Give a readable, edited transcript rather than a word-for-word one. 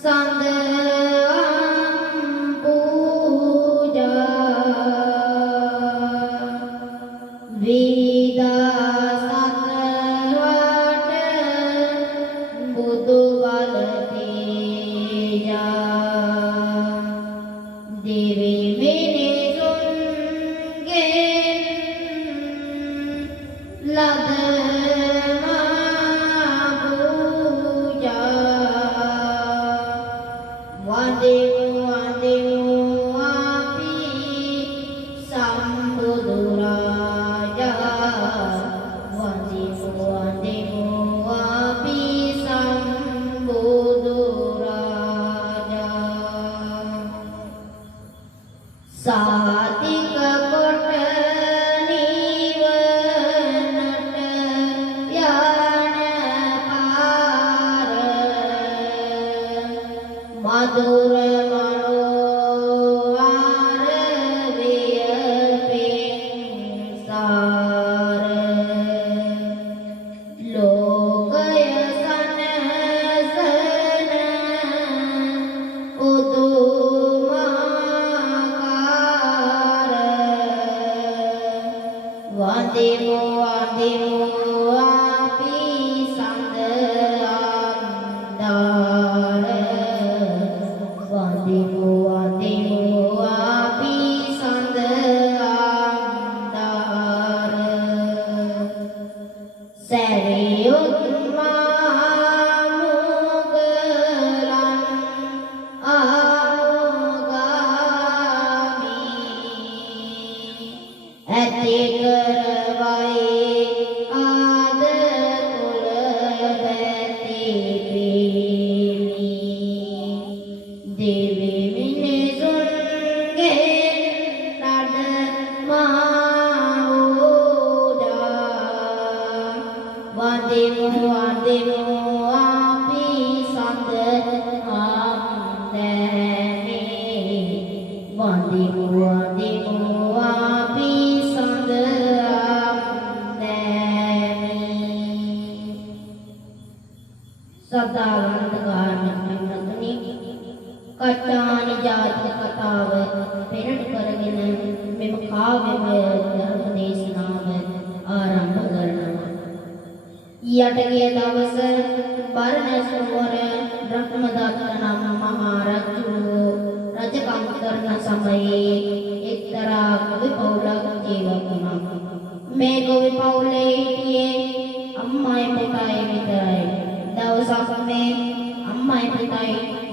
සඳ පූජා විදා සතරවට බුදු බල තේජා දිවි මිනිසුන්ගෙන් ලද වන්දිමු අපි සම්බුදු රාජා වන්දිමු අපි සම්බුදු රාජා සාතික කොට නිවනට යන පාර මధుර මනෝහර වියපෙන් සාර ලෝකය සනසන උතුමාකාර වන්දිමු අපි සඳ අන්දාර වන්දිමු අපි සඳ අන්දාර සැරියුත් මා මුගලන් ආගාමි ඇති කරවයි ආද කුල බැති පිණි දිවි මිනිසුන්ගෙන් නඩ මාවුඩා වන්දිමු අපි සඳ අන්දෑනි වන්දිමු අපි සඳ අන්දෑනි සදාවන්ත ගානතුනි කච්චානි ජාතක කතාව පෙරට කරගෙන මෙම කාව්‍යමය ධර්ම දේශනාව ආරම්භ කරනවා. ඊයටගේ දවස බරණැස් නුවර බ්‍රහ්මදත්ත නම් මහා රජු රජකම් කරන සමයේ එක්තරා ගොවි පවුලක් ජීවත් වුණා. මේ ගොවි පවුලේ හිටියේ අම්මයි පුතයි විතරයි. දවසක් මේ අම්මයි පුතයි